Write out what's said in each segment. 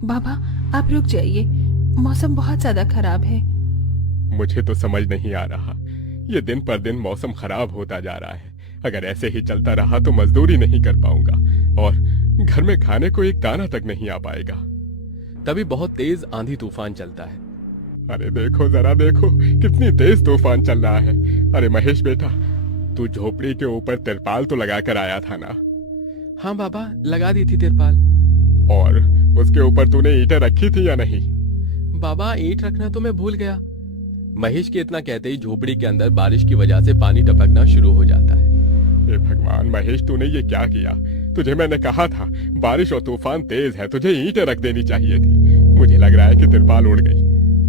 बाबा, आप रुक जाइए, मौसम बहुत ज्यादा खराब है। मुझे तो समझ नहीं आ रहा, ये दिन पर दिन मौसम खराब होता जा रहा है। अगर ऐसे ही चलता रहा तो मजदूरी नहीं कर पाऊंगा और घर में खाने को एक दाना तक नहीं आ पाएगा। तभी बहुत तेज आंधी तूफान चलता है। अरे देखो जरा देखो, कितनी तेज तूफान चल रहा है। अरे महेश बेटा, तू झोपड़ी के ऊपर तिरपाल तो लगा कर आया था ना? हाँ बाबा, लगा दी थी तिरपाल। और उसके ऊपर तूने ईंटें रखी थी या नहीं? बाबा, ईंट रखना तो मैं भूल गया। महेश के इतना कहते ही झोपड़ी के अंदर बारिश की वजह से पानी टपकना शुरू हो जाता है। हे भगवान महेश, तूने ये क्या किया? तुझे मैंने कहा था बारिश और तूफान तेज है, तुझे ईंटें रख देनी चाहिए थी। मुझे लग रहा है कि तिरपाल उड़ गई।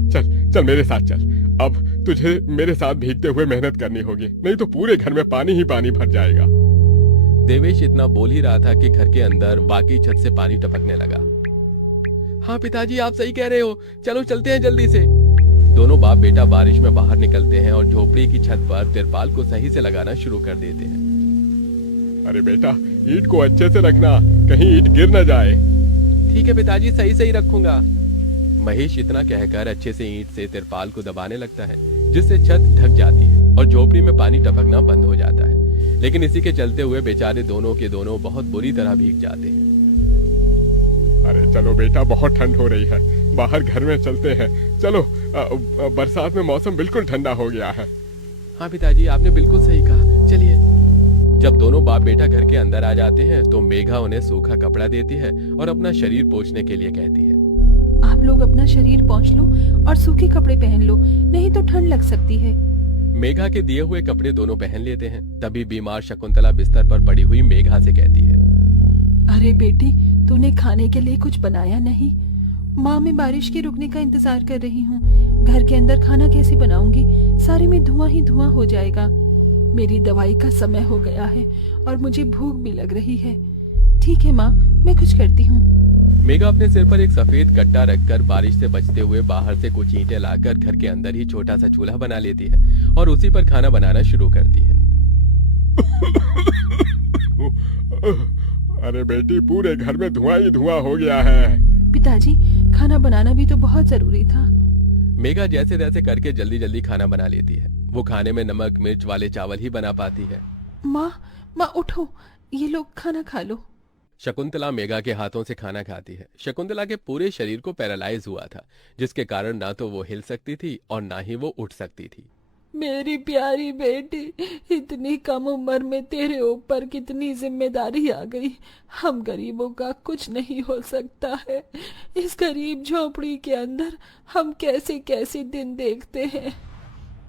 चल चल मेरे साथ चल, अब तुझे मेरे साथ भीगते हुए मेहनत करनी होगी, नहीं तो पूरे घर में पानी ही पानी भर जाएगा। देवेश इतना बोल ही रहा था कि घर के अंदर वाकई छत से पानी टपकने लगा। हाँ पिताजी, आप सही कह रहे हो, चलो चलते हैं जल्दी से। दोनों बाप बेटा बारिश में बाहर निकलते हैं और झोपड़ी की छत पर तिरपाल को सही से लगाना शुरू कर देते हैं। अरे बेटा, ईंट को अच्छे से रखना, कहीं ईंट गिर न जाए। ठीक है पिताजी, सही सही रखूंगा। महेश इतना कहकर अच्छे से ईंट से तिरपाल को दबाने लगता है, जिससे छत ढक जाती है और झोपड़ी में पानी टपकना बंद हो जाता है। लेकिन इसी के चलते हुए बेचारे दोनों के दोनों बहुत बुरी तरह भीग जाते हैं। अरे चलो बेटा, बहुत ठंड हो रही है, बाहर घर में चलते हैं। चलो, बरसात में मौसम बिल्कुल ठंडा हो गया है। हाँ पिताजी, आपने बिल्कुल सही कहा, चलिए। जब दोनों बाप बेटा घर के अंदर आ जाते हैं तो मेघा उन्हें सूखा कपड़ा देती है और अपना शरीर पोंछने के लिए कहती है। आप लोग अपना शरीर पोंछ लो और सूखे कपड़े पहन लो, नहीं तो ठंड लग सकती है। मेघा के दिए हुए कपड़े दोनों पहन लेते हैं। तभी बीमार शकुंतला बिस्तर पर पड़ी हुई मेघा से कहती है, अरे बेटी, तूने खाने के लिए कुछ बनाया नहीं? माँ, मैं बारिश के रुकने का इंतजार कर रही हूँ। घर के अंदर खाना कैसे बनाऊंगी? सारे में धुआं ही धुआं हो जाएगा। मेरी दवाई का समय हो गया है और मुझे भूख भी लग रही है। ठीक है माँ, मैं कुछ करती हूँ। मेघा अपने सिर पर एक सफेद कट्टा रखकर बारिश से बचते हुए बाहर से कुछ ईंटें लाकर घर के अंदर ही छोटा सा चूल्हा बना लेती है और उसी पर खाना बनाना शुरू करती है। अरे बेटी, पूरे घर में धुआं ही धुआं हो गया है। पिताजी, खाना बनाना भी तो बहुत जरूरी था। मेघा जैसे तैसे करके जल्दी जल्दी खाना बना लेती है। वो खाने में नमक मिर्च वाले चावल ही बना पाती है। माँ, माँ उठो, ये लोग खाना खा लो। शकुंतला मेघा के हाथों से खाना खाती है। शकुंतला के पूरे शरीर को पैरालाइज हुआ था, जिसके कारण ना तो वो हिल सकती थी और ना ही वो उठ सकती थी। मेरी प्यारी बेटी, इतनी कम उम्र में तेरे ऊपर कितनी जिम्मेदारी आ गई। हम गरीबों का कुछ नहीं हो सकता है। इस गरीब झोपड़ी के अंदर हम कैसे कैसे दिन देखते हैं।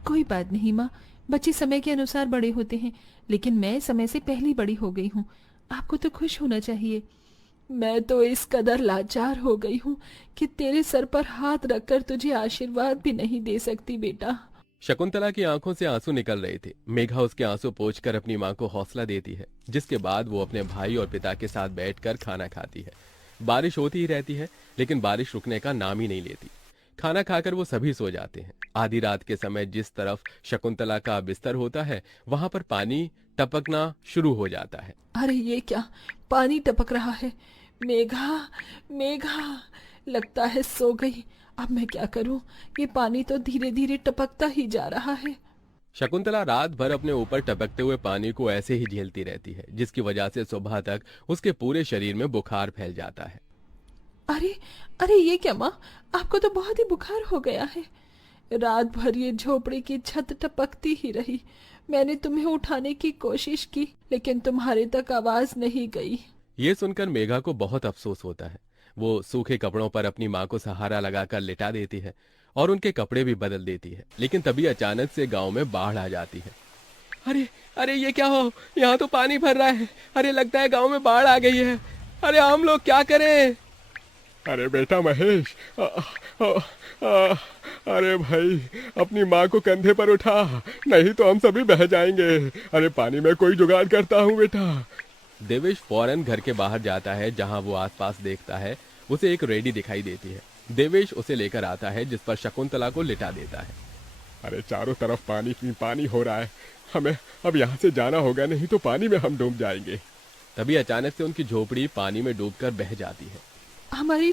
कोई बात नहीं माँ, बच्चे समय के अनुसार बड़े होते हैं, लेकिन मैं समय से पहले बड़ी हो गई हूँ। आपको तो खुश होना चाहिए। मैं तो इस कदर लाचार हो गई हूँ कि तेरे सर पर हाथ रखकर तुझे आशीर्वाद भी नहीं दे सकती बेटा। शकुंतला की आंखों से आंसू निकल रहे थे। मेघा उसके आंसू पोंछकर अपनी मां को हौसला देती है, जिसके बाद वो अपने भाई और पिता के साथ बैठकर खाना खाती है। बारिश होती ही रहती है, लेकिन बारिश रुकने का नाम ही नहीं लेती। खाना खाकर वो सभी सो जाते हैं। आधी रात के समय जिस तरफ शकुंतला का बिस्तर होता है, वहां पर पानी टपकना शुरू हो जाता है। अरे ये क्या, पानी टपक रहा है। मेघा, मेघा, लगता है सो गई। अब मैं क्या करूं? ये पानी तो धीरे धीरे टपकता ही जा रहा है। शकुंतला रात भर अपने ऊपर टपकते हुए पानी को ऐसे ही झेलती रहती है, जिसकी वजह से सुबह तक उसके पूरे शरीर में बुखार फैल जाता है। अरे अरे ये क्या माँ, आपको तो बहुत ही बुखार हो गया है। रात भर ये झोपड़ी की छत टपकती ही रही। मैंने तुम्हें उठाने की कोशिश की, लेकिन तुम्हारे तक आवाज नहीं गई। ये सुनकर मेघा को बहुत अफसोस होता है। वो सूखे कपड़ों पर अपनी मां को सहारा लगाकर लिटा देती है और उनके कपड़े भी बदल देती है। लेकिन तभी अचानक से गांव में बाढ़ आ जाती है। अरे अरे ये क्या हो, यहाँ तो पानी भर रहा है। अरे लगता है गांव में बाढ़ आ गई है। अरे हम लोग क्या करें? अरे बेटा महेश, अरे भाई, अपनी माँ को कंधे पर उठा, नहीं तो हम सभी बह जाएंगे। अरे पानी में कोई जुगाड़ करता हूँ बेटा। देवेश फौरन घर के बाहर जाता है। जहां वो आसपास देखता है, उसे एक रेडी दिखाई देती है। देवेश उसे लेकर आता है, जिस पर शकुंतला को लिटा देता है। अरे चारों तरफ पानी ही पानी हो रहा है, हमें अब यहाँ से जाना होगा, नहीं तो पानी में हम डूब जाएंगे। तभी अचानक से उनकी झोपड़ी पानी में डूबकर बह जाती है। हमारी